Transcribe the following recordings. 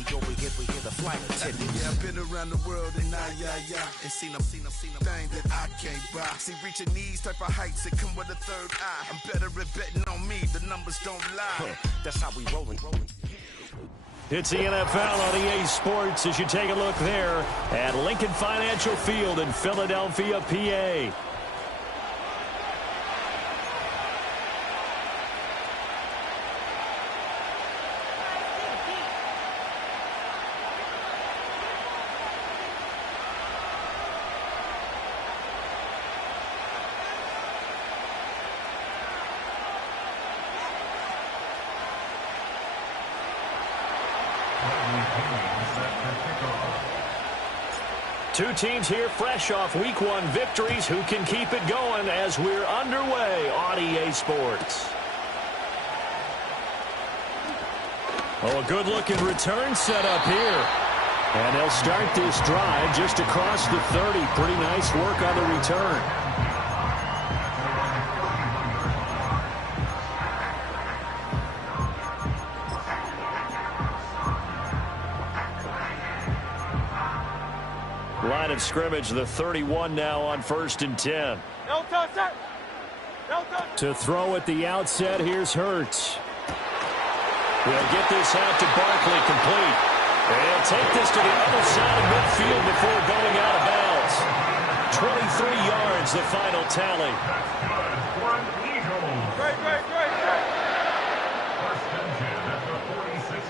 family over here, we hear the flight attendants. Yeah, I've been around the world and and seen them thing that I can't buy. See, reaching these type of heights that come with a third eye. I'm better at betting on me, the numbers don't lie. That's how we rollin'. It's the NFL on EA Sports as you take a look there at Lincoln Financial Field in Philadelphia, PA. Two teams here fresh off Week 1 victories. Who can keep it going as we're underway on EA Sports? Oh, a good-looking return set up here. And they'll start this drive just across the 30. Pretty nice work on the return. Line of scrimmage, the 31 now on 1st and 10. No touch, sir. No touch. To throw at the outset, here's Hurts. He'll get this out to Barkley, complete. And he'll take this to the other side of midfield before going out of bounds. 23 yards, the final tally. Great.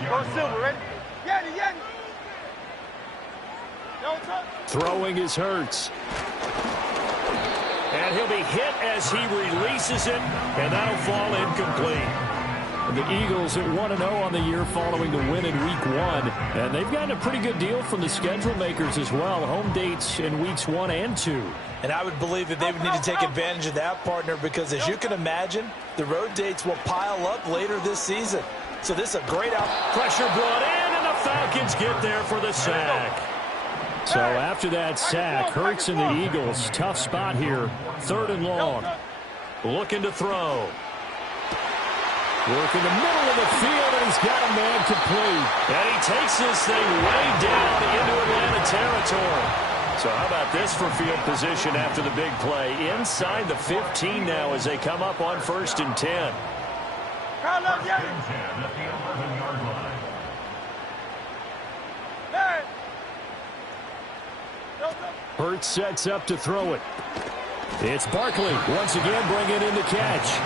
Go Silver, ready? Yanni. No touch. Throwing is Hurts. And he'll be hit as he releases it, and that'll fall incomplete. The Eagles at 1-0 on the year following the win in Week 1. And they've gotten a pretty good deal from the schedule makers as well. Home dates in Weeks 1 and 2. And I would believe that they would need to take advantage of that, partner, because as you can imagine, the road dates will pile up later this season. So this is a great out. Pressure brought in, and the Falcons get there for the sack. So after that sack, Hurts and the Eagles, tough spot here. 3rd and long. Looking to throw. Work in the middle of the field, and he's got a man complete. And he takes this thing way down into Atlanta territory. So how about this for field position after the big play? Inside the 15 now as they come up on 1st and 10. Hurts sets up to throw it. It's Barkley once again bringing in the catch.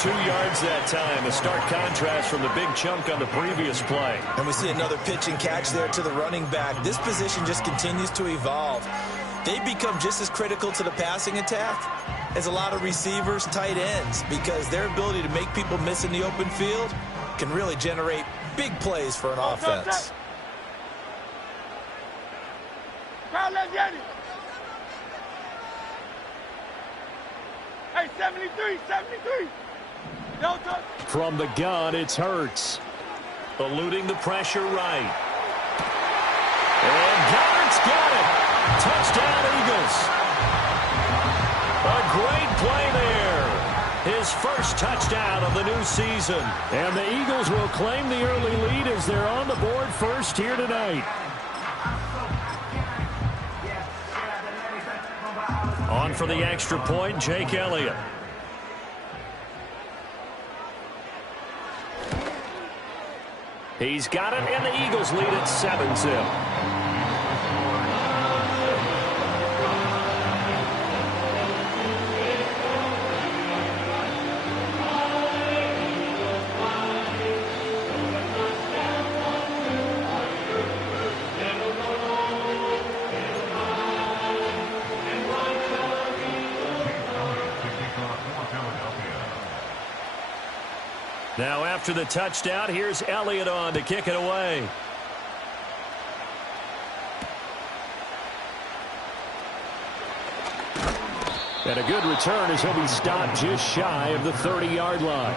2 yards that time, a stark contrast from the big chunk on the previous play. And we see another pitch and catch there to the running back. This position just continues to evolve. They become just as critical to the passing attack as a lot of receivers, tight ends, because their ability to make people miss in the open field can really generate big plays for an offense. Hey, 73. No touch. From the gun, it's Hurts. Eluding the pressure right. And Goddard's got it. Touchdown, Eagles. A great play there. His first touchdown of the new season. And the Eagles will claim the early lead as they're on the board first here tonight. On for the extra point, Jake Elliott. He's got it, and the Eagles lead at 7-0. Now after the touchdown, here's Elliott on to kick it away. And a good return as he'll be stopped just shy of the 30-yard line.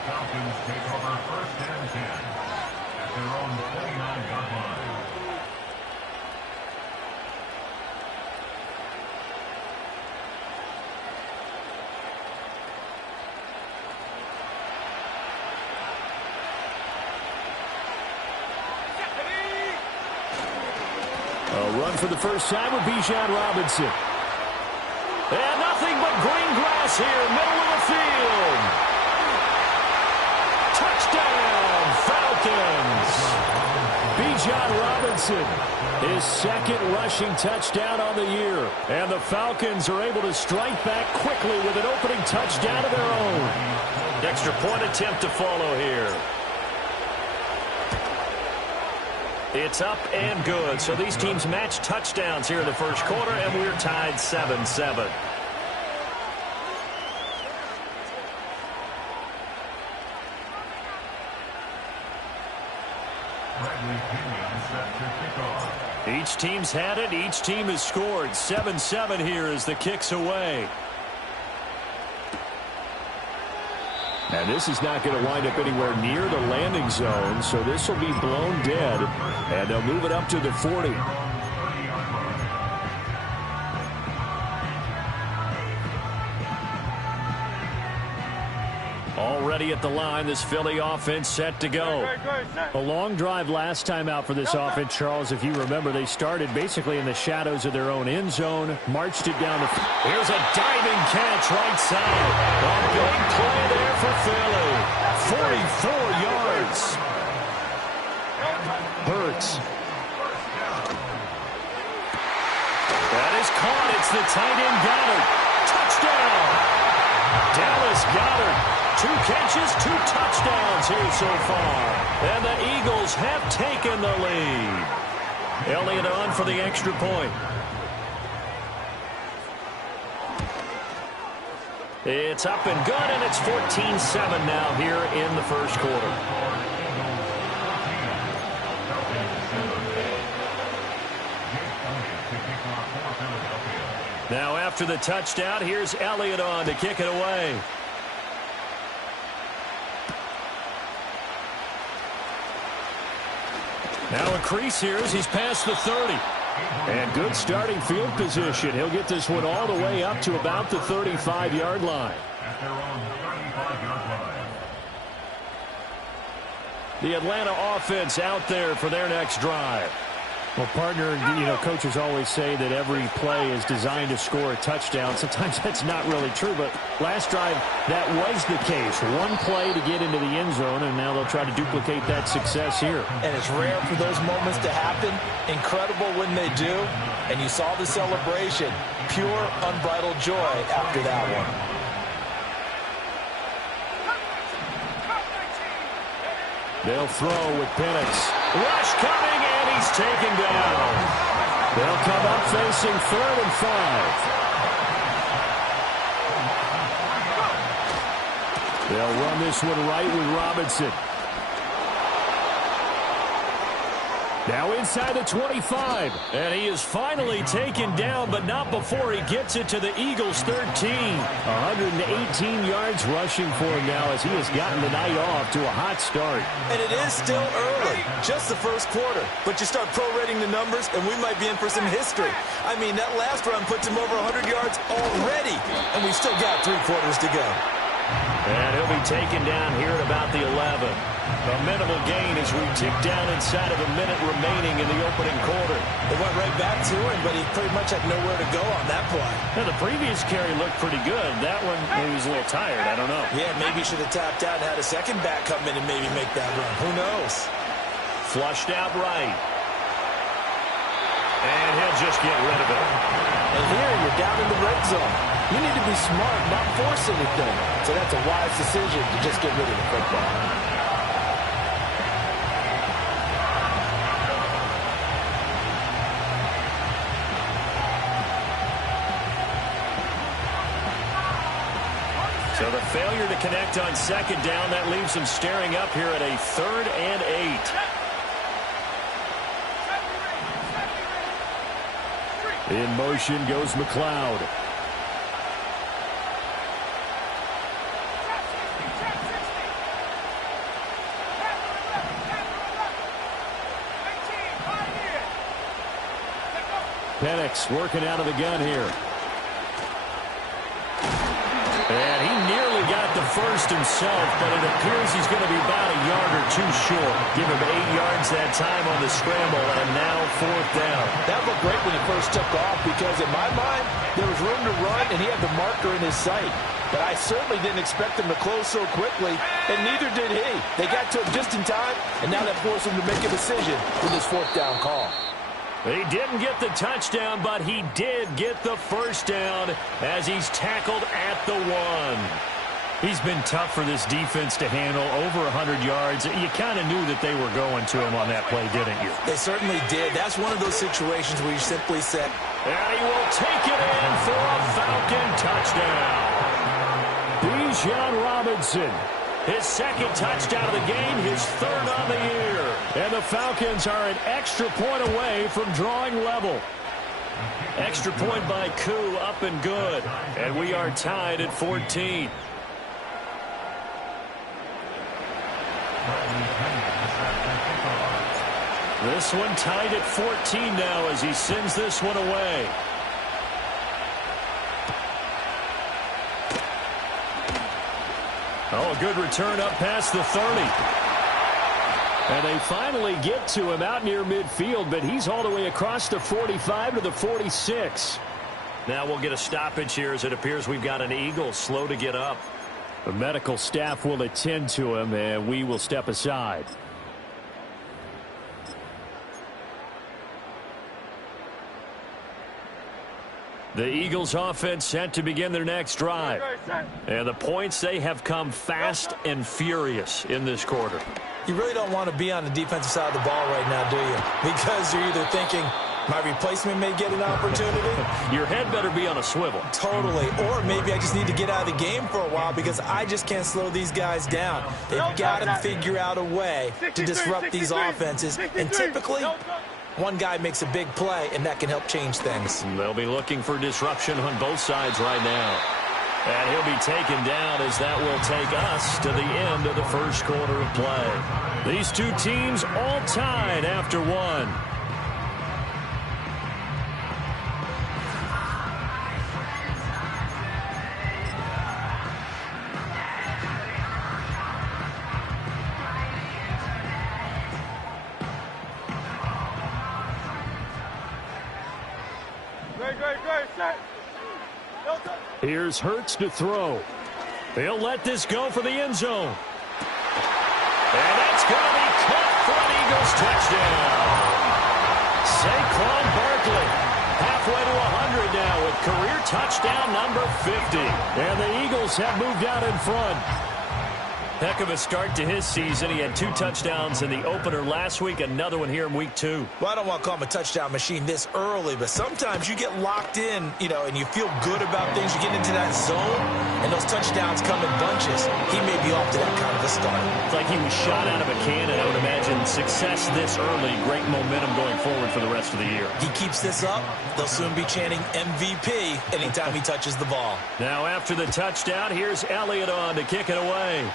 A run for the first time with Bijan Robinson. And nothing but green grass here, middle of the field. Touchdown, Falcons. Bijan Robinson, his second rushing touchdown on the year. And the Falcons are able to strike back quickly with an opening touchdown of their own. Extra point attempt to follow here. It's up and good. So these teams match touchdowns here in the first quarter, and we're tied 7-7. Each team's had it. Each team has scored. 7-7 here as the kick's away. And this is not going to wind up anywhere near the landing zone, so this will be blown dead, and they'll move it up to the 40. Already at the line, this Philly offense set to go. A long drive last time out for this offense, Charles. If you remember, they started basically in the shadows of their own end zone, marched it down the field. Here's a diving catch right side. A big play there for Philly. 44 yards. Hurts. That is caught. It's the tight end Goddard. Touchdown. Dallas Goedert. 2 catches, 2 touchdowns here so far. And the Eagles have taken the lead. Elliott on for the extra point. It's up and good, and it's 14-7 now here in the first quarter. Now after the touchdown, here's Elliott on to kick it away. Now a crease here as he's past the 30. And good starting field position. He'll get this one all the way up to about the 35-yard line. The Atlanta offense out there for their next drive. Well, partner, coaches always say that every play is designed to score a touchdown. Sometimes that's not really true, but last drive, that was the case. One play to get into the end zone, and now they'll try to duplicate that success here. And it's rare for those moments to happen. Incredible when they do. And you saw the celebration. Pure, unbridled joy after that one. They'll throw with Penix. Rush coming, and he's taken down. They'll come up facing 3rd and 5. They'll run this one right with Robinson. Now inside the 25. And he is finally taken down, but not before he gets it to the Eagles' 13. 118 yards rushing for him now as he has gotten the night off to a hot start. And it is still early, just the first quarter. But you start prorating the numbers, and we might be in for some history. I mean, that last run puts him over 100 yards already, and we still got 3 quarters to go. And he'll be taken down here at about the 11. A minimal gain as we tick down inside of a minute remaining in the opening quarter. It went right back to him, but he pretty much had nowhere to go on that play. Now, the previous carry looked pretty good. That one, maybe he was a little tired. I don't know. Yeah, maybe he should have tapped out and had a second back come in and maybe make that run. Who knows? Flushed out right. And he'll just get rid of it. And here you're down in the red zone. You need to be smart, not force anything. So that's a wise decision to just get rid of the football. So the failure to connect on second down, that leaves him staring up here at a 3rd and 8. In motion goes McLeod. Penix working out of the gun here. And he nearly got the first himself, but it appears he's going to be about a yard or two short. Give him 8 yards that time on the scramble, and now 4th down. That looked great when he first took off because, in my mind, there was room to run, and he had the marker in his sight. But I certainly didn't expect him to close so quickly, and neither did he. They got to him just in time, and now that forced him to make a decision with his 4th down call. He didn't get the touchdown, but he did get the first down as he's tackled at the 1. He's been tough for this defense to handle, over 100 yards. You kind of knew that they were going to him on that play, didn't you? They certainly did. That's one of those situations where you simply said, and he will take it in for a Falcon touchdown. Bijan Robinson, his 2nd touchdown of the game, his 3rd on the year. And the Falcons are an extra point away from drawing level. Extra point by Koo, up and good. And we are tied at 14. This one tied at 14 now as he sends this one away. Oh, a good return up past the 30. And they finally get to him out near midfield, but he's all the way across the 45 to the 46. Now we'll get a stoppage here as it appears we've got an Eagle slow to get up. The medical staff will attend to him, and we will step aside. The Eagles offense set to begin their next drive. And the points, they have come fast and furious in this quarter. You really don't want to be on the defensive side of the ball right now, do you? Because you're either thinking, my replacement may get an opportunity. Your head better be on a swivel. Totally. Or maybe I just need to get out of the game for a while because I just can't slow these guys down. They've got to figure out a way to disrupt these offenses. And typically, one guy makes a big play, and that can help change things. They'll be looking for disruption on both sides right now. And he'll be taken down as that will take us to the end of the first quarter of play. These two teams all tied after 1. Here's Hurts to throw. He'll let this go for the end zone. And that's going to be caught for an Eagles touchdown. Saquon Barkley halfway to 100 now with career touchdown number 50. And the Eagles have moved out in front. Heck of a start to his season. He had 2 touchdowns in the opener last week, another one here in week 2. Well, I don't want to call him a touchdown machine this early, but sometimes you get locked in, and you feel good about things. You get into that zone, and those touchdowns come in bunches. He may be off to that kind of a start. It's like he was shot out of a cannon. I would imagine success this early, great momentum going forward for the rest of the year. He keeps this up, they'll soon be chanting MVP anytime he touches the ball. Now after the touchdown, here's Elliott on to kick it away.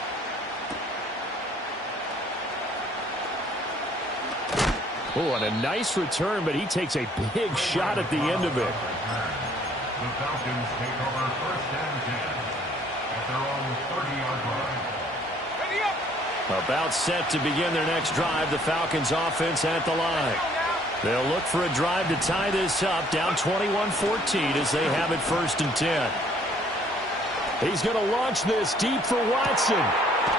Oh, and a nice return, but he takes a big shot at the end of it. The Falcons take over 1st and 10 at their own 30-yard line. About set to begin their next drive, the Falcons offense at the line. They'll look for a drive to tie this up, down 21-14 as they have it 1st and 10. He's going to launch this deep for Watson.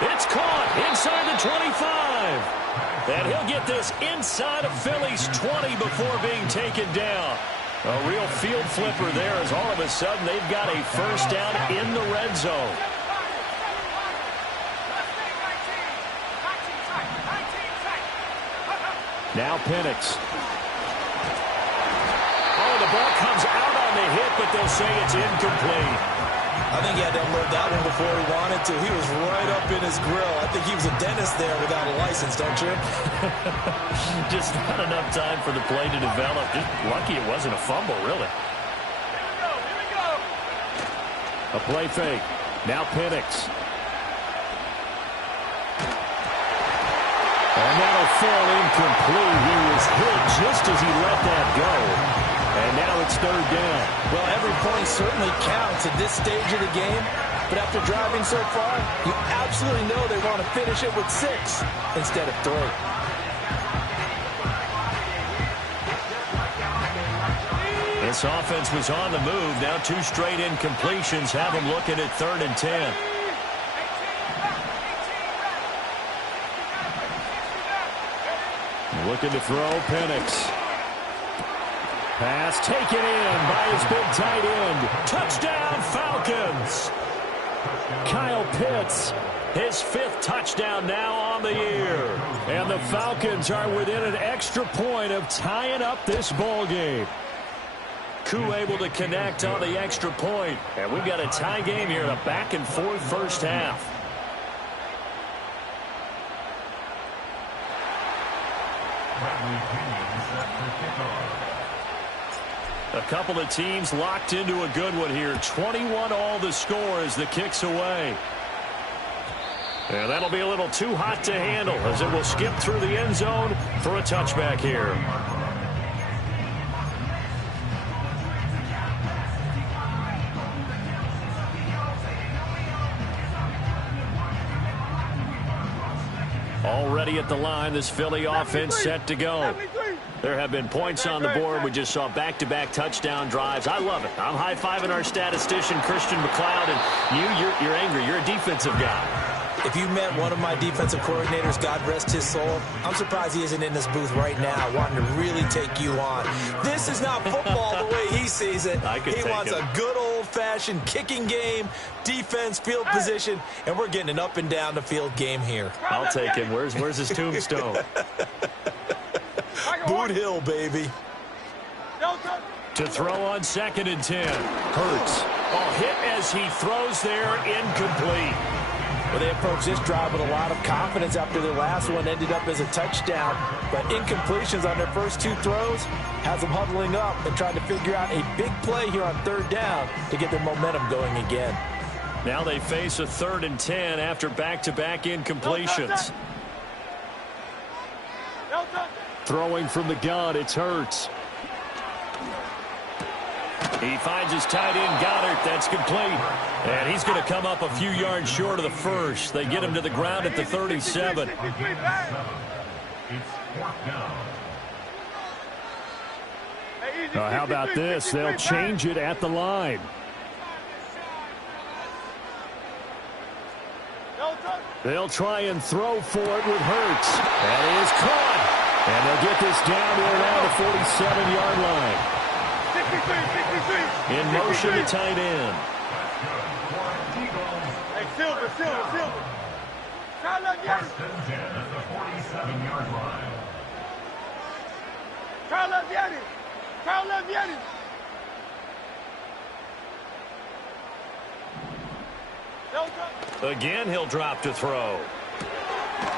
It's caught inside the 25. And he'll get this inside of Philly's 20 before being taken down. A real field flipper there as all of a sudden they've got a 1st down in the red zone. Now Penix. Oh, the ball comes out on the hit, but they'll say it's incomplete. I think he had to unload that one before he wanted to. He was right up in his grill. I think he was a dentist there without a license, don't you? Just not enough time for the play to develop. Just lucky it wasn't a fumble, really. Here we go. A play fake. Now Penix. And that'll fall incomplete. He was hit just as he let that go. And now it's 3rd down. Well, every point certainly counts at this stage of the game. But after driving so far, you absolutely know they want to finish it with 6 instead of 3. This offense was on the move. Now 2 straight incompletions have them looking at 3rd and 10. Looking to throw, Penix. Pass taken in by his big tight end. Touchdown, Falcons. Kyle Pitts, his 5th touchdown now on the year. And the Falcons are within an extra point of tying up this ball game. Koo able to connect on the extra point. And we've got a tie game here in a back-and-forth first half. A couple of teams locked into a good one here. 21 all the score as the kick's away. And that'll be a little too hot to handle as it will skip through the end zone for a touchback here. Already at the line, this Philly offense set to go. There have been points on the board. We just saw back-to-back touchdown drives. I love it. I'm high-fiving our statistician, Christian McLeod, and you're angry. You're a defensive guy. If you met one of my defensive coordinators, God rest his soul, I'm surprised he isn't in this booth right now wanting to really take you on. This is not football the way he sees it. He wants a good old-fashioned kicking game, defense, field position, and we're getting an up-and-down the field game here. I'll take him. Where's his tombstone? Boot Hill, baby. To throw on 2nd and 10. Hurts. Hit as he throws there, incomplete. Well, they approached this drive with a lot of confidence after their last one ended up as a touchdown. But incompletions on their first 2 throws has them huddling up and trying to figure out a big play here on 3rd down to get their momentum going again. Now they face a 3rd and 10 after back-to-back incompletions. Throwing from the gun, it's Hurts. He finds his tight end, Goddard. That's complete. And he's going to come up a few yards short of the first. They get him to the ground at the 37. How about this? They'll change it at the line. They'll try and throw for it with Hurts. That is caught. And they'll get this down to around the 47-yard line. In motion to tight end. Hey, Silver. First and 10 at the 47-yard line. Kyle Leviani. Again, he'll drop to throw.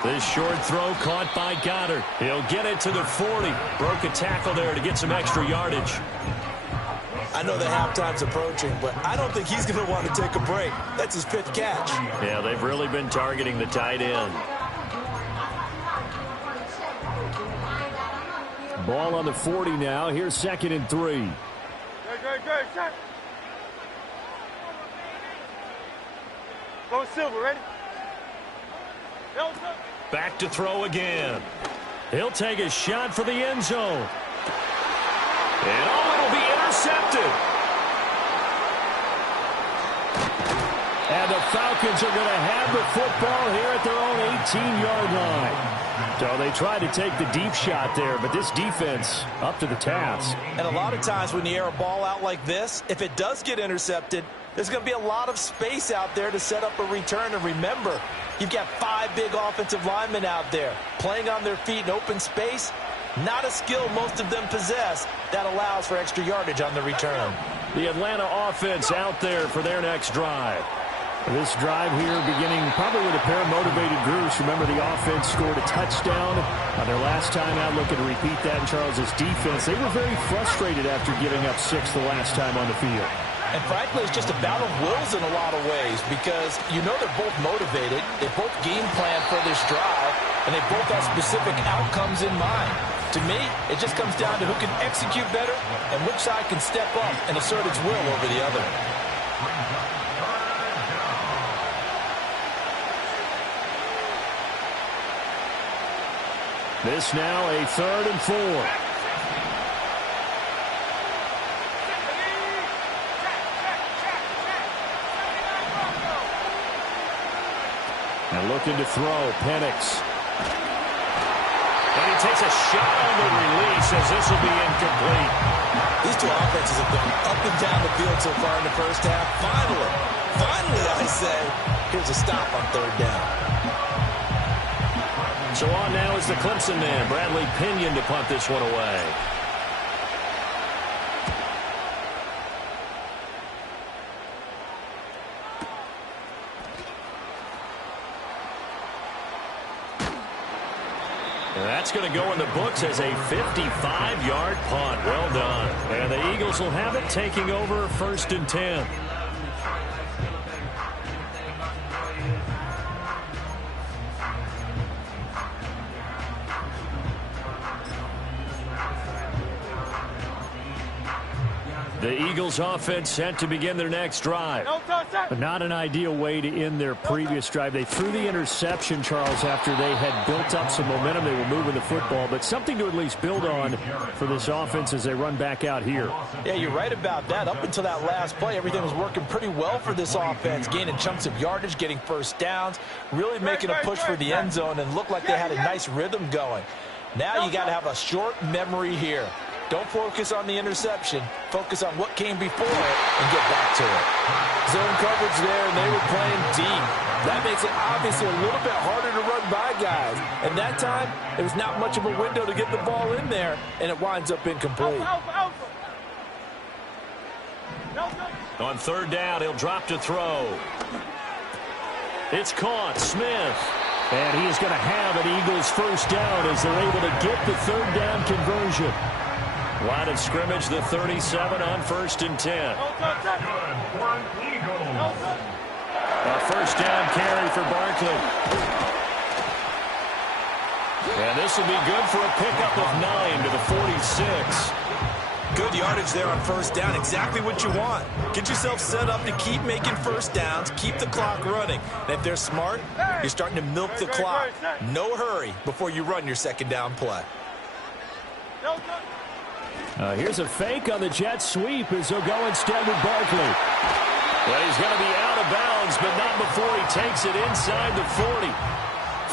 This short throw caught by Goddard. He'll get it to the 40. Broke a tackle there to get some extra yardage. I know the halftime's approaching, but I don't think he's going to want to take a break. That's his 5th catch. Yeah, they've really been targeting the tight end. Ball on the 40 now. Here's 2nd and 3. Good. Shot. Go Silver, ready? Back to throw again. He'll take a shot for the end zone. And it'll be intercepted. And the Falcons are going to have the football here at their own 18-yard line. So they tried to take the deep shot there, but this defense up to the task. And a lot of times when you air a ball out like this, if it does get intercepted, there's going to be a lot of space out there to set up a return. And remember, you've got 5 big offensive linemen out there playing on their feet in open space. Not a skill most of them possess that allows for extra yardage on the return. The Atlanta offense out there for their next drive. This drive here beginning probably with a pair of motivated groups. Remember, the offense scored a touchdown on their last time out. Looking to repeat that in Charles's defense. They were very frustrated after giving up 6 the last time on the field. And frankly, it's just a battle of wills in a lot of ways because you know they're both motivated. They both game plan for this drive, and they both have specific outcomes in mind. To me, it just comes down to who can execute better and which side can step up and assert its will over the other. This now a 3rd and 4. And looking to throw, Penix. And he takes a shot on the release as this will be incomplete. These two offenses have gone up and down the field so far in the first half. Finally, I say, here's a stop on 3rd down. So on now is the Clemson man, Bradley Pinion, to punt this one away. And that's going to go in the books as a 55-yard punt. Well done. And the Eagles will have it, taking over 1st and 10. The Eagles offense set to begin their next drive. But not an ideal way to end their previous drive. They threw the interception, Charles, after they had built up some momentum. They were moving the football, but something to at least build on for this offense as they run back out here. Yeah, you're right about that. Up until that last play, everything was working pretty well for this offense, gaining chunks of yardage, getting first downs, really making a push for the end zone, and looked like they had a nice rhythm going. Now you got to have a short memory here. Don't focus on the interception. Focus on what came before it and get back to it. Zone coverage there, and they were playing deep. That makes it obviously a little bit harder to run by guys. And that time, there was not much of a window to get the ball in there, and it winds up incomplete. On 3rd down, he'll drop to throw. It's caught. Smith. And he is going to have an Eagles 1st down as they're able to get the 3rd down conversion. Line of scrimmage, the 37 on 1st and 10. A 1st down carry for Barkley. And this will be good for a pickup of 9 to the 46. Good yardage there on 1st down. Exactly what you want. Get yourself set up to keep making 1st downs, keep the clock running. And if they're smart, you're starting to milk the clock. No hurry before you run your 2nd down play. Here's a fake on the jet sweep as they'll go instead with Barkley. Well, he's going to be out of bounds, but not before he takes it inside the 40.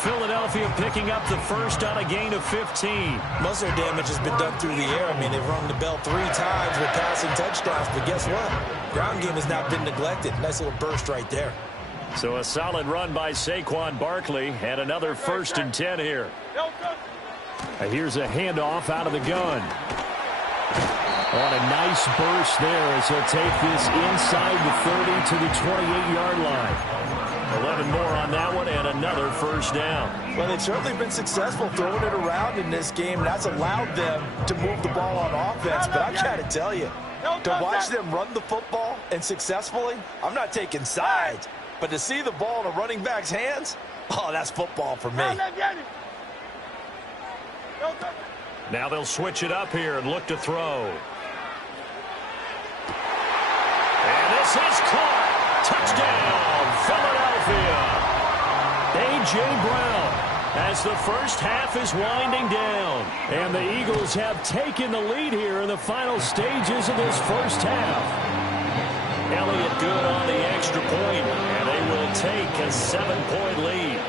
Philadelphia picking up the 1st on a gain of 15. Most of their damage has been done through the air. I mean, they've rung the bell 3 times with passing touchdowns, but guess what? Ground game has not been neglected. Nice little burst right there. So a solid run by Saquon Barkley and another 1st and 10 here. Here's a handoff out of the gun. On a nice burst there as he'll take this inside the 30 to the 28-yard line. 11 more on that one and another 1st down. Well, they've certainly been successful throwing it around in this game, and that's allowed them to move the ball on offense. But I got to tell you, to watch them run the football and successfully, I'm not taking sides, but to see the ball in a running back's hands, oh, that's football for me. Now they'll switch it up here and look to throw. And this is caught. Touchdown, Philadelphia. A.J. Brown as the 1st half is winding down. And the Eagles have taken the lead here in the final stages of this 1st half. Elliott good on the extra point, and they will take a 7-point lead.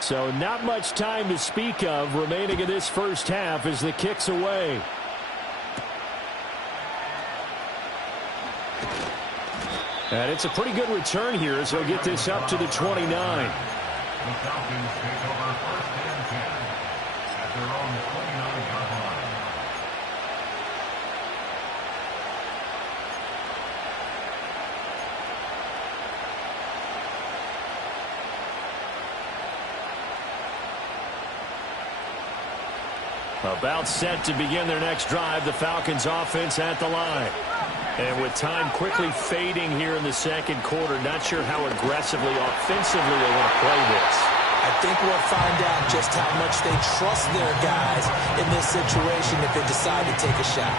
So not much time to speak of remaining in this 1st half as the kick's away. And it's a pretty good return here as they'll get this up to the 29. The Falcons take over 1st and 10 at their own 29-yard line. About set to begin their next drive, the Falcons offense at the line. And with time quickly fading here in the 2nd quarter, not sure how aggressively, offensively they want to play this. I think we'll find out just how much they trust their guys in this situation if they decide to take a shot.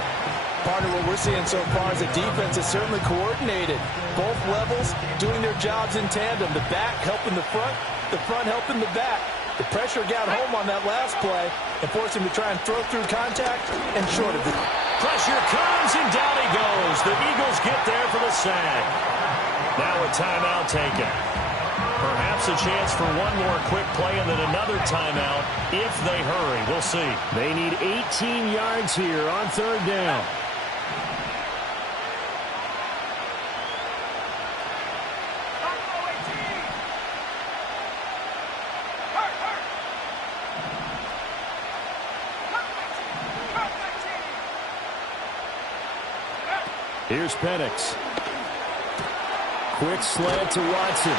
Partner, what we're seeing so far is the defense is certainly coordinated. Both levels doing their jobs in tandem. The back helping the front helping the back. The pressure got home on that last play and forced him to try and throw through contact and shorted it. Pressure comes, and down he goes. The Eagles get there for the sack. Now a timeout taken. Perhaps a chance for one more quick play and then another timeout if they hurry. We'll see. They need 18 yards here on third down. Here's Penix. Quick slant to Watson.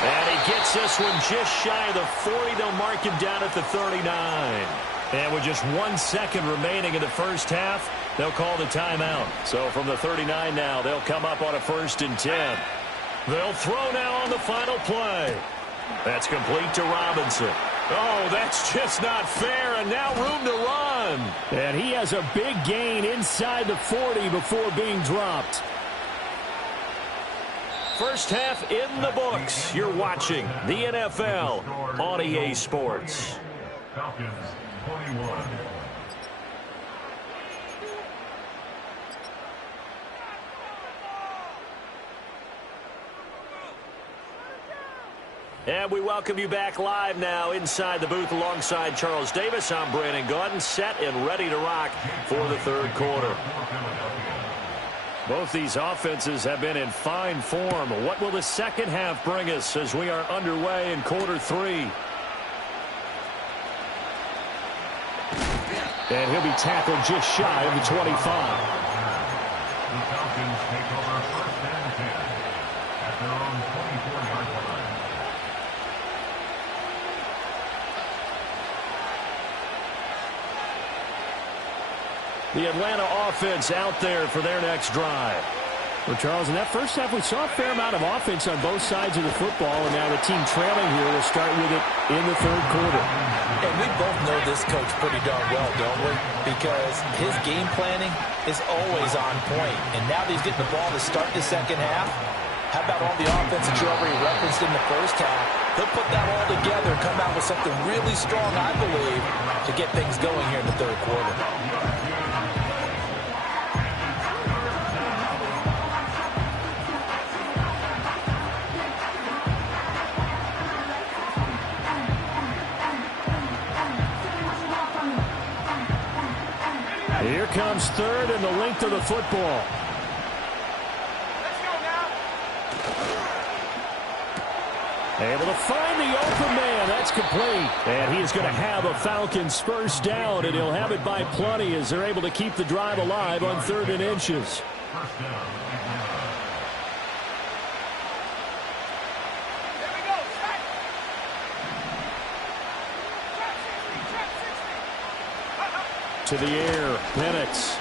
And he gets this one just shy of the 40. They'll mark him down at the 39. And with just 1 second remaining in the first half, they'll call the timeout. So from the 39 now, they'll come up on a 1st and 10. They'll throw now on the final play. That's complete to Robinson. Oh, that's just not fair, and now room to run. And he has a big gain inside the 40 before being dropped. First half in the books. You're watching the NFL on EA Sports. Falcons 21. And we welcome you back live now inside the booth alongside Charles Davis. I'm Brandon Gaudin, set and ready to rock for the third quarter. Both these offenses have been in fine form. What will the second half bring us as we are underway in quarter 3? And he'll be tackled just shy of the 25. The Falcons take over 1st and 10 at their own 24-yard line. The Atlanta offense out there for their next drive. Well, Charles, in that first half, we saw a fair amount of offense on both sides of the football, and now the team trailing here will start with it in the third quarter. And we both know this coach pretty darn well, don't we? Because his game planning is always on point. And now that he's getting the ball to start the second half, how about all the offense that you already referenced in the first half? He'll put that all together and come out with something really strong, I believe, to get things going here in the third quarter. Here comes third and the length of the football. Let's go now. Able to find the open man. That's complete. And he is going to have a Falcons first down, and he'll have it by plenty as they're able to keep the drive alive on 3rd and inches. First down. Here we go. Track. Track 60. To the air, Penix.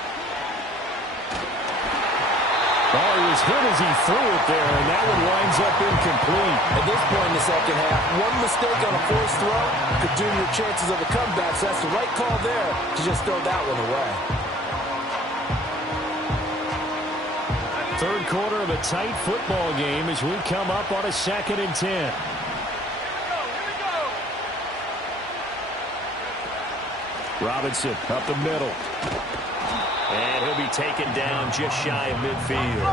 Oh, he was hit as he threw it there, and that one winds up incomplete. At this point in the second half, one mistake on a forced throw could doom your chances of a comeback, so that's the right call there to just throw that one away. Third quarter of a tight football game as we come up on a 2nd and 10. Here we go. Robinson up the middle. And he'll be taken down just shy of midfield.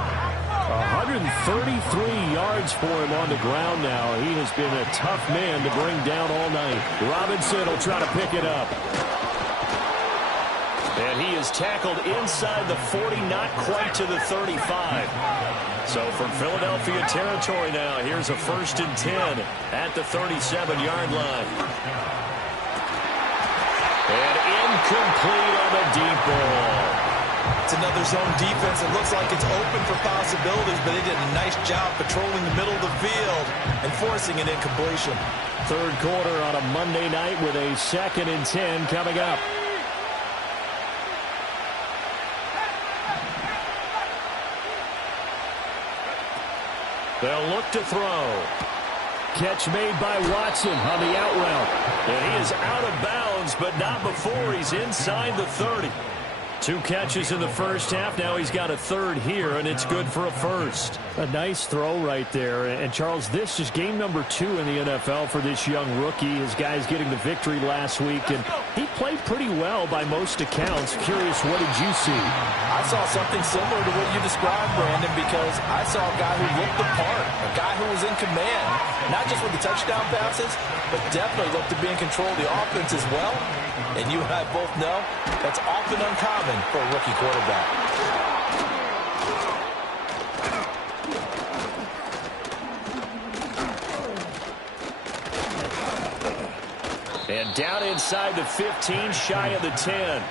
133 yards for him on the ground now. He has been a tough man to bring down all night. Robinson will try to pick it up. And he is tackled inside the 40, not quite to the 35. So from Philadelphia territory now, here's a 1st and 10 at the 37-yard line. And incomplete on the deep ball. It's another zone defense. It looks like it's open for possibilities, but they did a nice job patrolling the middle of the field and forcing an incompletion. Third quarter on a Monday night with a 2nd and 10 coming up. They'll look to throw. Catch made by Watson on the out route. And he is out of bounds, but not before he's inside the 30. 2 catches in the first half. Now he's got a third here, and it's good for a first. A nice throw right there. And, Charles, this is game number 2 in the NFL for this young rookie. His guys getting the victory last week, and he played pretty well by most accounts. Curious, what did you see? I saw something similar to what you described, Brandon, because I saw a guy who looked the part, a guy who was in command, not just with the touchdown passes, but definitely looked to be in control of the offense as well. And you and I both know that's often uncommon for a rookie quarterback. And down inside the 15, shy of the 10.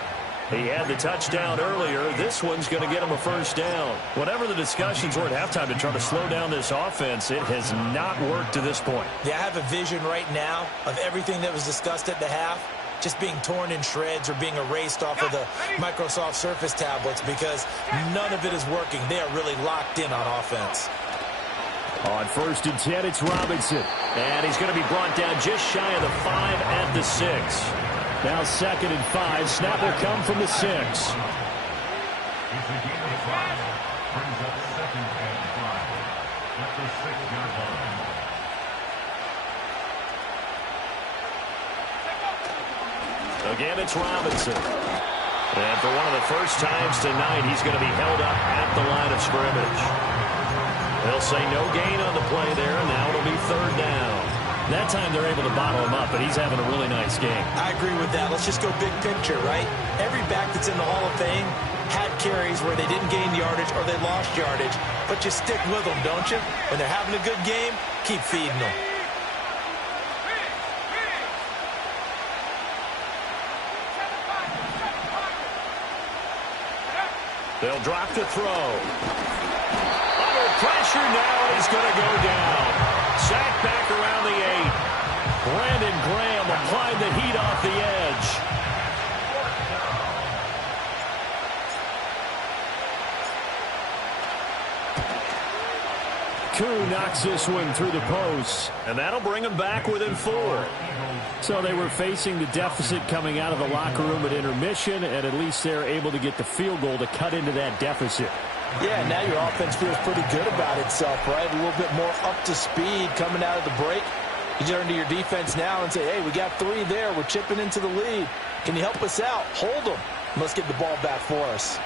He had the touchdown earlier. This one's going to get him a first down. Whatever the discussions were at halftime to try to slow down this offense, it has not worked to this point. Yeah, I have a vision right now of everything that was discussed at the half just being torn in shreds or being erased off of the Microsoft Surface tablets because none of it is working. They are really locked in on offense. On 1st and 10, it's Robinson. And he's going to be brought down just shy of the 5 at the 6. Now 2nd and 5. Snap will come from the 6. It's a game of 5. Brings up 2nd and 5. At the 6-yard line. Again, it's Robinson. And for one of the first times tonight, he's going to be held up at the line of scrimmage. They'll say no gain on the play there, and now it'll be 3rd down. That time they're able to bottle him up, but he's having a really nice game. I agree with that. Let's just go big picture, right? Every back that's in the Hall of Fame had carries where they didn't gain yardage or they lost yardage, but you stick with them, don't you? When they're having a good game, keep feeding them. They'll drop to throw. Under pressure now, he's going to go down. Sacked back around the 8. Brandon Graham applied the heat off the edge. Koo knocks this one through the post, and that'll bring him back within 4. So they were facing the deficit coming out of the locker room at intermission, and at least they're able to get the field goal to cut into that deficit. Yeah, now your offense feels pretty good about itself, right? A little bit more up to speed coming out of the break. You turn to your defense now and say, hey, we got 3 there. We're chipping into the lead. Can you help us out? Hold them. Let's get the ball back for us.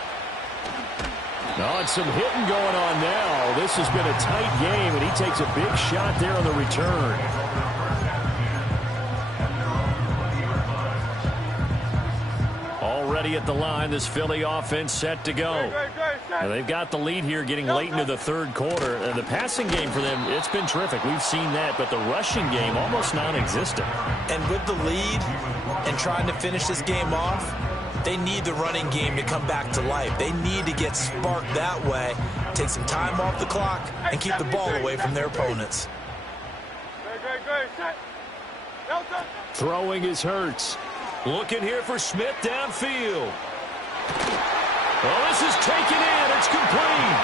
Oh, and some hitting going on now. This has been a tight game, and he takes a big shot there on the return. Already at the line, this Philly offense set to go. And they've got the lead here getting late into the 3rd quarter. And the passing game for them, it's been terrific. We've seen that, but the rushing game almost non-existent. And with the lead and trying to finish this game off, they need the running game to come back to life. They need to get sparked that way, take some time off the clock, and keep the ball away from their opponents. Throwing is Hurts. Looking here for Smith downfield. Well, this is taken in. It's complete.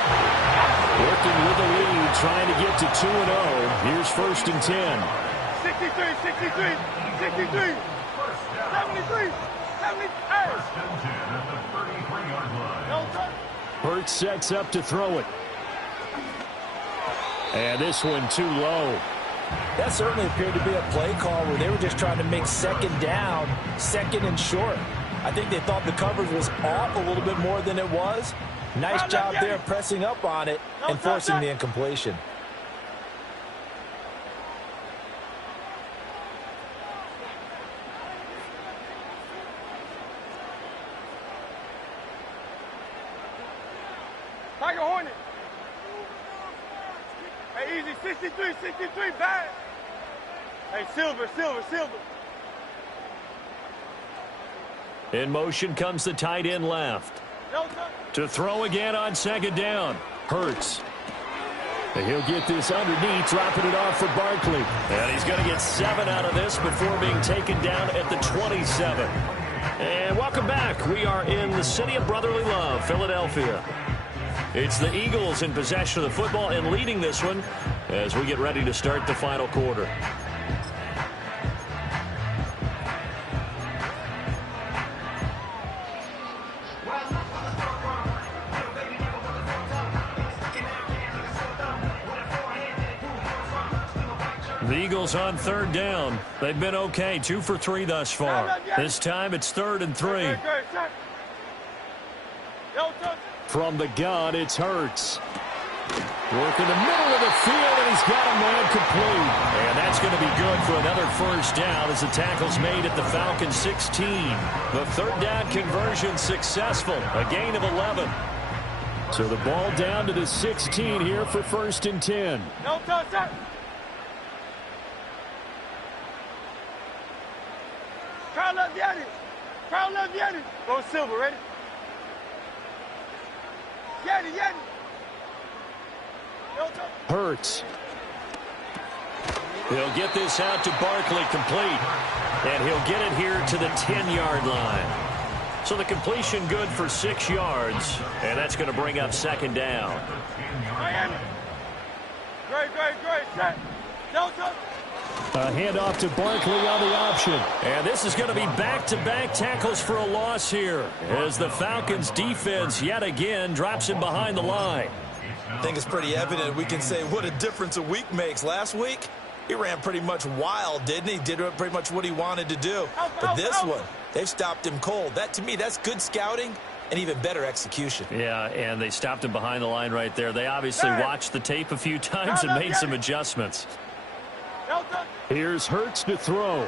Working with the lead, trying to get to 2-0. Here's 1st and 10. 63, 63, 63, 73, 78. Hurts sets up to throw it. And this one too low. That certainly appeared to be a play call where they were just trying to make 2nd down, 2nd and short. I think they thought the coverage was off a little bit more than it was. Nice job there pressing up on it and forcing the incompletion. Tiger Hornet. Hey, easy. 63, 63, bad. Hey, silver, silver, silver. In motion comes the tight end left. To throw again on 2nd down. Hurts. And he'll get this underneath, dropping it off for Barkley. And he's going to get 7 out of this before being taken down at the 27. And welcome back. We are in the city of brotherly love, Philadelphia. It's the Eagles in possession of the football and leading this one as we get ready to start the final quarter. Well, The Eagles on third down. They've been okay, 2 for 3 thus far. This time it's 3rd and 3. From the gun, it's Hurts. Working the middle of the field, and he's got a man complete. And that's going to be good for another first down as the tackle's made at the Falcons 16. The third down conversion successful, a gain of 11. So the ball down to the 16 here for 1st and 10. No touch. Crowd left Yanni. Crowd left Yanni. Go Silver, ready? Yanni. No touch. Hurts. He'll get this out to Barkley, complete. And he'll get it here to the 10-yard line. So the completion good for 6 yards. And that's going to bring up 2nd down. Miami. Great. Set. No touch. A handoff to Barkley on the option. And this is going to be back-to-back tackles for a loss here as the Falcons defense yet again drops him behind the line. I think it's pretty evident. We can say what a difference a week makes. Last week, he ran pretty much wild, didn't he? Did pretty much what he wanted to do. But this one, they've stopped him cold. That, to me, that's good scouting and even better execution. Yeah, and they stopped him behind the line right there. They obviously watched the tape a few times and made some adjustments. Here's Hurts to throw.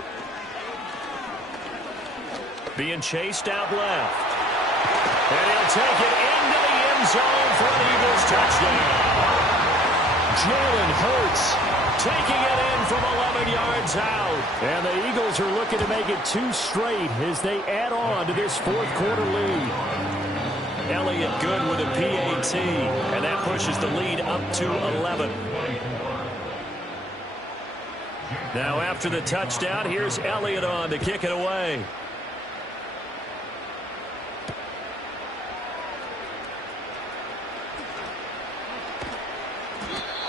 Being chased out left. And he'll take it into the end zone for an Eagles touchdown. Jalen Hurts taking it in from 11 yards out. And the Eagles are looking to make it 2 straight as they add on to this 4th quarter lead. Elliott good with a PAT. And that pushes the lead up to 11. Now after the touchdown, here's Elliott on to kick it away.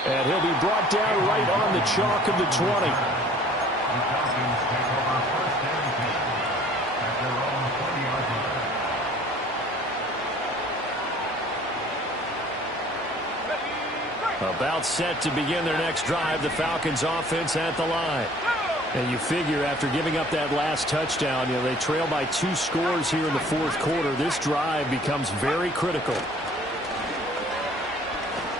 And he'll be brought down right on the chalk of the 20. About set to begin their next drive, the Falcons offense at the line. And you figure after giving up that last touchdown, they trail by 2 scores here in the 4th quarter. This drive becomes very critical.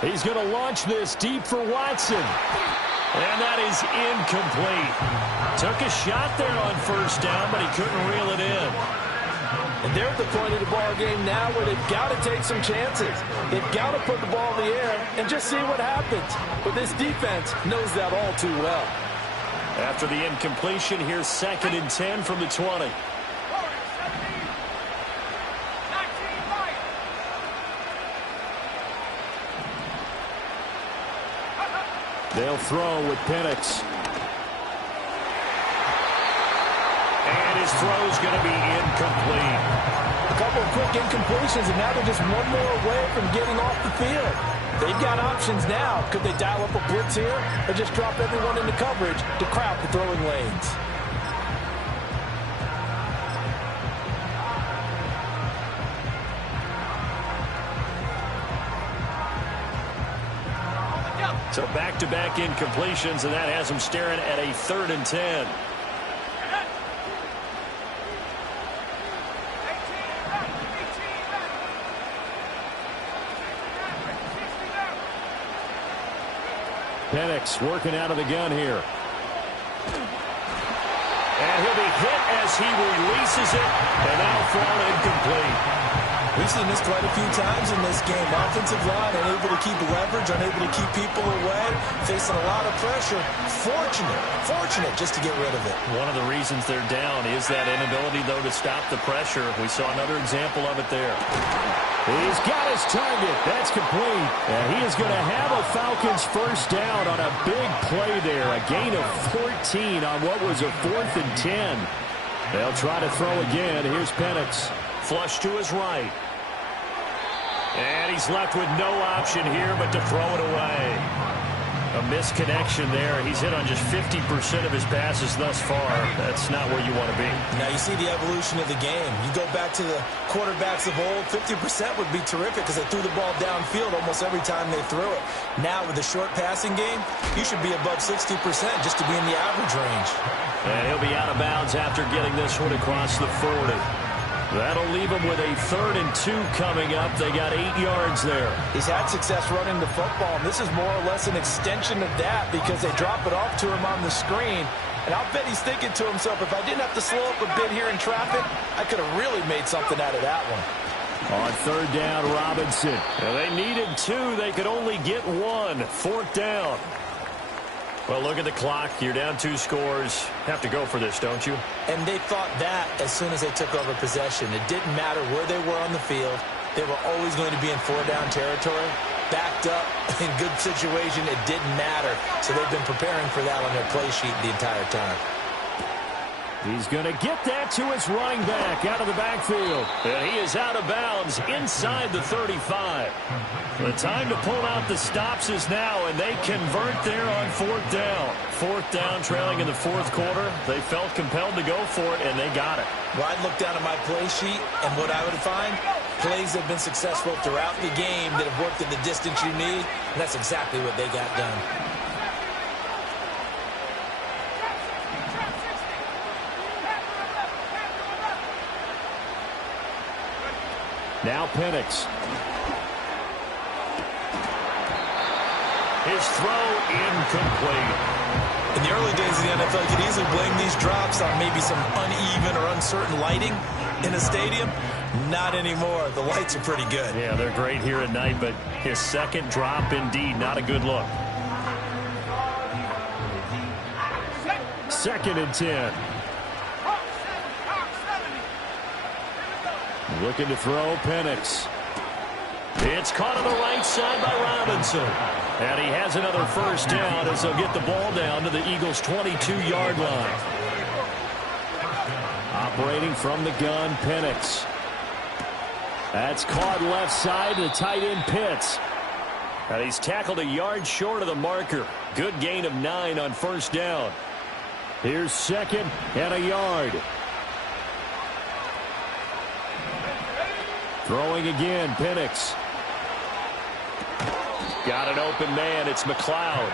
He's going to launch this deep for Watson. And that is incomplete. Took a shot there on 1st down, but he couldn't reel it in. And they're at the point of the ball game now where they've got to take some chances. They've got to put the ball in the air and just see what happens. But this defense knows that all too well. After the incompletion, here's 2nd and 10 from the 20. They'll throw with Penix. And his throw's going to be incomplete. A couple of quick incompletions, and now they're just one more away from getting off the field. They've got options now. Could they dial up a blitz here or just drop everyone into coverage to crowd the throwing lanes? So back-to-back incompletions, and that has them staring at a 3rd and 10. Penix working out of the gun here. And he'll be hit as he releases it, and that'll fall incomplete. We've seen this quite a few times in this game. Offensive line unable to keep leverage, unable to keep people away, facing a lot of pressure. Fortunate just to get rid of it. One of the reasons they're down is that inability, though, to stop the pressure. We saw another example of it there. He's got his target. That's complete. And he is going to have a Falcons first down on a big play there. A gain of 14 on what was a 4th and 10. They'll try to throw again. Here's Penix. Flush to his right. And he's left with no option here but to throw it away. A misconnection there. He's hit on just 50% of his passes thus far. That's not where you want to be. Now you see the evolution of the game. You go back to the quarterbacks of old, 50% would be terrific because they threw the ball downfield almost every time they threw it. Now with the short passing game, you should be above 60% just to be in the average range. And he'll be out of bounds after getting this one across the 40. That'll leave him with a 3rd and 2 coming up. They got 8 yards there. He's had success running the football, and this is more or less an extension of that because they drop it off to him on the screen. And I'll bet he's thinking to himself, if I didn't have to slow up a bit here in traffic, I could have really made something out of that one. On 3rd down, Robinson. Now they needed 2. They could only get 1. 4th down. Well, look at the clock. You're down 2 scores. Have to go for this, don't you? And they thought that as soon as they took over possession. It didn't matter where they were on the field. They were always going to be in 4-down territory. Backed up, in good situation, it didn't matter. So they've been preparing for that on their play sheet the entire time. He's going to get that to his running back out of the backfield. And he is out of bounds inside the 35. The time to pull out the stops is now, and they convert there on 4th down. 4th down, trailing in the 4th quarter. They felt compelled to go for it, and they got it. Well, I'd look down at my play sheet, and what I would find, plays that have been successful throughout the game that have worked at the distance you need, and that's exactly what they got done. Now Penix. His throw incomplete. In the early days of the NFL, you could easily blame these drops on maybe some uneven or uncertain lighting in a stadium. Not anymore. The lights are pretty good. Yeah, they're great here at night, but his 2nd drop, indeed, not a good look. 2nd and 10. Looking to throw, Penix. It's caught on the right side by Robinson. And he has another 1st down as they'll get the ball down to the Eagles' 22-yard line. Operating from the gun, Penix. That's caught left side to tight end Pitts. And he's tackled a yard short of the marker. Good gain of 9 on 1st down. Here's 2nd and a yard. Throwing again, Penix. Got an open man. It's McLeod.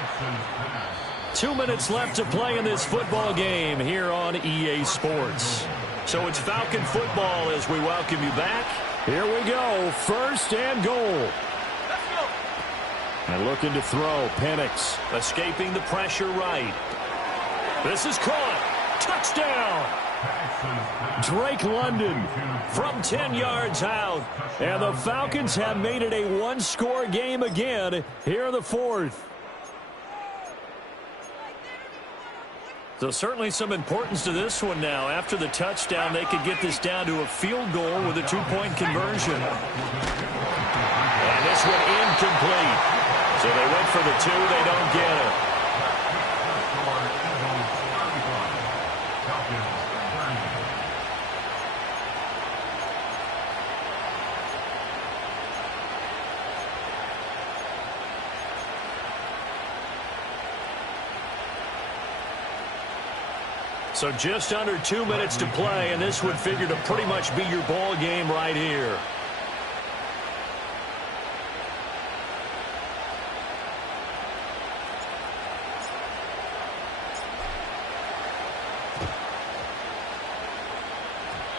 2 minutes left to play in this football game here on EA Sports. So it's Falcon football as we welcome you back. Here we go. 1st and goal. And looking to throw, Penix. Escaping the pressure right. This is caught. Touchdown. Drake London from 10 yards out. And the Falcons have made it a 1-score game again here in the 4th. So certainly some importance to this one now. After the touchdown, they could get this down to a field goal with a 2-point conversion. And this one incomplete. So they went for the 2. They don't get it. So just under 2 minutes to play, and this would figure to pretty much be your ball game right here.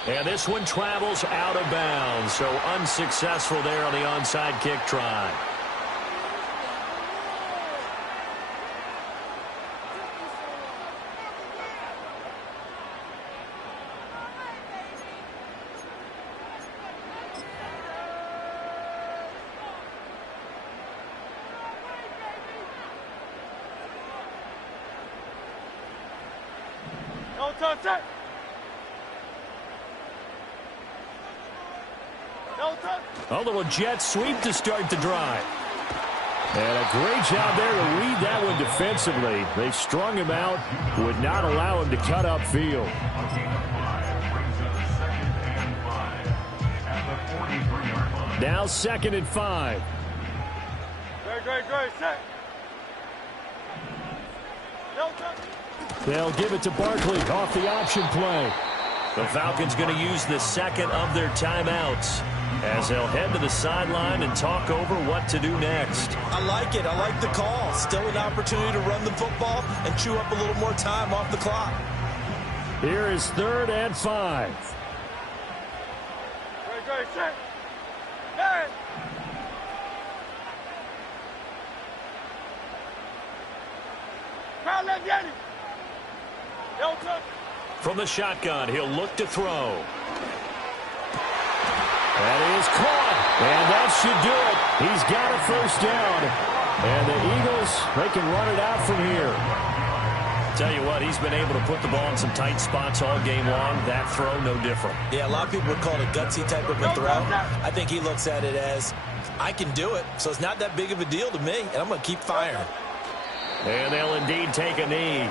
And this one travels out of bounds, so unsuccessful there on the onside kick try. A little jet sweep to start the drive. And a great job there to read that one defensively. They strung him out, would not allow him to cut upfield. Now 2nd and 5. Great, set. They'll give it to Barkley off the option play. The Falcons going to use the second of their timeouts as they'll head to the sideline and talk over what to do next. I like it. I like the call. Still an opportunity to run the football and chew up a little more time off the clock. Here is 3rd and 5. From the shotgun, he'll look to throw. That is caught, and that should do it. He's got a 1st down, and the Eagles, they can run it out from here. Tell you what, he's been able to put the ball in some tight spots all game long. That throw, no different. Yeah, a lot of people would call it a gutsy type of a throw. I think he looks at it as, I can do it, so it's not that big of a deal to me, and I'm going to keep firing. And they'll indeed take a knee.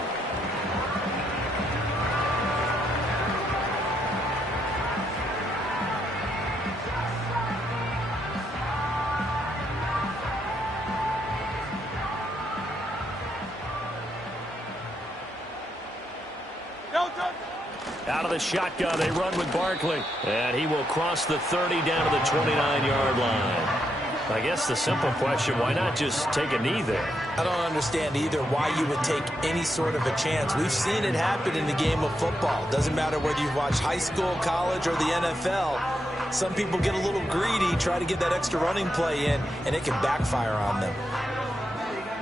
Out of the shotgun, they run with Barkley. And he will cross the 30 down to the 29-yard line. I guess the simple question, why not just take a knee there? I don't understand either why you would take any sort of a chance. We've seen it happen in the game of football. Doesn't matter whether you've watched high school, college, or the NFL. Some people get a little greedy, try to get that extra running play in, and it can backfire on them.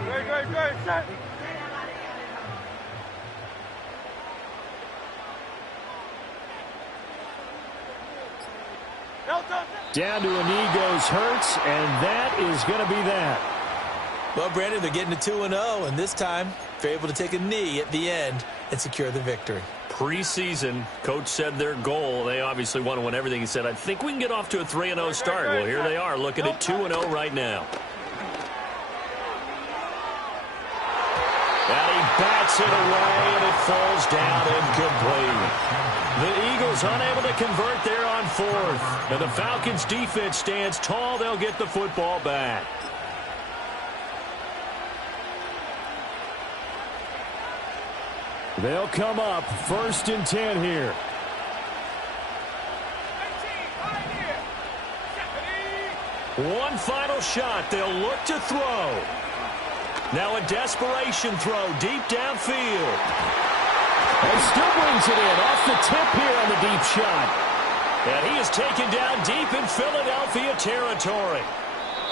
Great, set. Down to a knee goes Hurts, and that is going to be that. Well, Brandon, they're getting to 2-0, and this time they're able to take a knee at the end and secure the victory. Preseason, coach said their goal, they obviously want to win everything. He said, I think we can get off to a 3-0 start. Well, here they are looking at 2-0 right now. And he bats it away, and it falls down incomplete. The Eagles unable to convert there on 4th. And the Falcons defense stands tall. They'll get the football back. They'll come up 1st and 10 here. One final shot. They'll look to throw. Now a desperation throw deep downfield. And still brings it in off the tip here on the deep shot. And he is taken down deep in Philadelphia territory.